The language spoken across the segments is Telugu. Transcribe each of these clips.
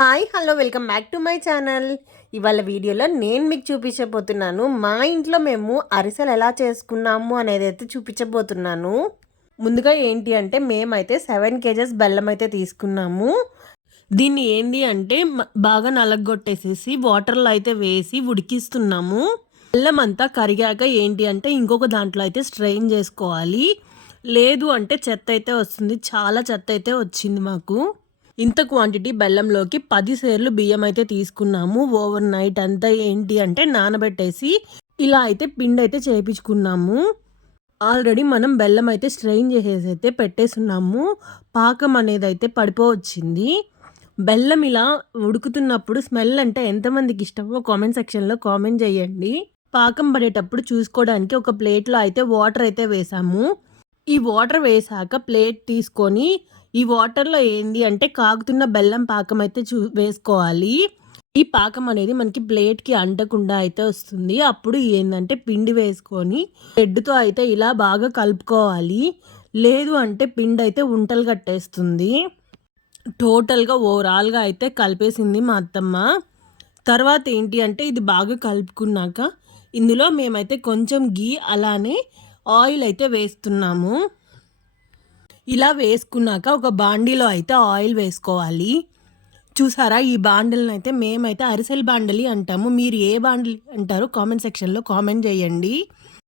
Hi hello welcome back to my channel. ఇవాళ వీడియోలో నేను మీకు చూపించబోతున్నాను మా ఇంట్లో మేము అరిసెలు ఎలా చేసుకున్నాము అనేది అయితే చూపించబోతున్నాను. ముందుగా ఏంటి అంటే మేమైతే సెవెన్ కేజెస్ బెల్లం అయితే తీసుకున్నాము. దీన్ని ఏంటి అంటే బాగా నలగొట్టేసేసి వాటర్లో అయితే వేసి ఉడికిస్తున్నాము. బెల్లం అంతా కరిగాక ఏంటి అంటే ఇంకొక దాంట్లో అయితే స్ట్రెయిన్ చేసుకోవాలి. లేదు అంటే చెత్త అయితే వస్తుంది చాలా చెత్త అయితే వచ్చింది మాకు. ఇంత క్వాంటిటీ బెల్లంలోకి పది సేర్లు బియ్యం అయితే తీసుకున్నాము. ఓవర్ నైట్ అంతా ఏంటి అంటే నానబెట్టేసి ఇలా అయితే పిండి అయితే చేపించుకున్నాము. ఆల్రెడీ మనం బెల్లం అయితే స్ట్రెయిన్ చేసేసి అయితే పెట్టేసున్నాము. పాకం అనేది అయితే పడిపోవచ్చింది. బెల్లం ఇలా ఉడుకుతున్నప్పుడు స్మెల్ అంటే ఎంతమందికి ఇష్టమో కామెంట్ సెక్షన్లో కామెంట్ చేయండి. పాకం పడేటప్పుడు చూసుకోవడానికి ఒక ప్లేట్లో అయితే వాటర్ అయితే వేసాము. ఈ వాటర్ వేసాక ప్లేట్ తీసుకొని ఈ వాటర్లో ఏంది అంటే కాగుతున్న బెల్లం పాకం అయితే చూ వేసుకోవాలి. ఈ పాకం అనేది మనకి ప్లేట్కి అంటకుండా అయితే వస్తుంది. అప్పుడు ఏంటంటే పిండి వేసుకొని బ్రెడ్తో అయితే ఇలా బాగా కలుపుకోవాలి. లేదు అంటే పిండి అయితే ఉంటలు కట్టేస్తుంది. టోటల్గా ఓవరాల్గా అయితే కలిపేసింది మా అత్తమ్మ. తర్వాత ఏంటి అంటే ఇది బాగా కలుపుకున్నాక ఇందులో మేమైతే కొంచెం గీ అలానే ఆయిల్ అయితే వేస్తున్నాము. ఇలా వేసుకున్నాక ఒక బాండీలో అయితే ఆయిల్ వేసుకోవాలి. చూసారా ఈ బాండల్ని అయితే మేమైతే అరిసెల్ బాండలి అంటాము. మీరు ఏ బాండలి అంటారో కామెంట్ సెక్షన్లో కామెంట్ చేయండి.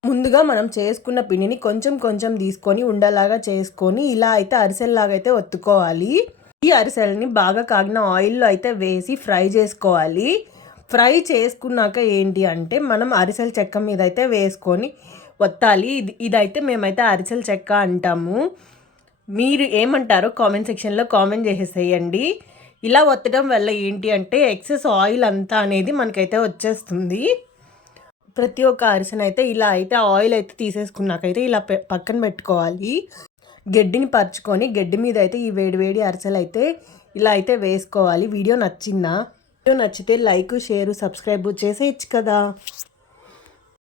ముందుగా మనం చేసుకున్న పిండిని కొంచెం కొంచెం తీసుకొని ఉండలాగా చేసుకొని ఇలా అయితే అరిసెల్లాగా అయితే ఒత్తుకోవాలి. ఈ అరిసెల్ని బాగా కాగిన ఆయిల్లో అయితే వేసి ఫ్రై చేసుకోవాలి. ఫ్రై చేసుకున్నాక ఏంటి అంటే మనం అరిసెల చెక్క మీద అయితే వేసుకొని ఒత్తాలి. ఇది ఇదైతే మేమైతే అరిసెల చెక్క అంటాము. మీరు ఏమంటారో కామెంట్ సెక్షన్లో కామెంట్ చేసేసేయండి. ఇలా ఒత్తడం వల్ల ఏంటి అంటే ఎక్సెస్ ఆయిల్ అంతా అనేది మనకైతే వచ్చేస్తుంది. ప్రతి ఒక్క అరిసెన అయితే ఇలా అయితే ఆయిల్ అయితే తీసేసుకున్నాకైతే ఇలా పక్కన పెట్టుకోవాలి. గడ్డిని పరుచుకొని గడ్డి మీద అయితే ఈ వేడి వేడి అరిసెలు అయితే ఇలా అయితే వేసుకోవాలి. వీడియో నచ్చిందా? వీడియో నచ్చితే లైక్ షేర్ సబ్స్క్రైబ్ చేసేయచ్చు కదా.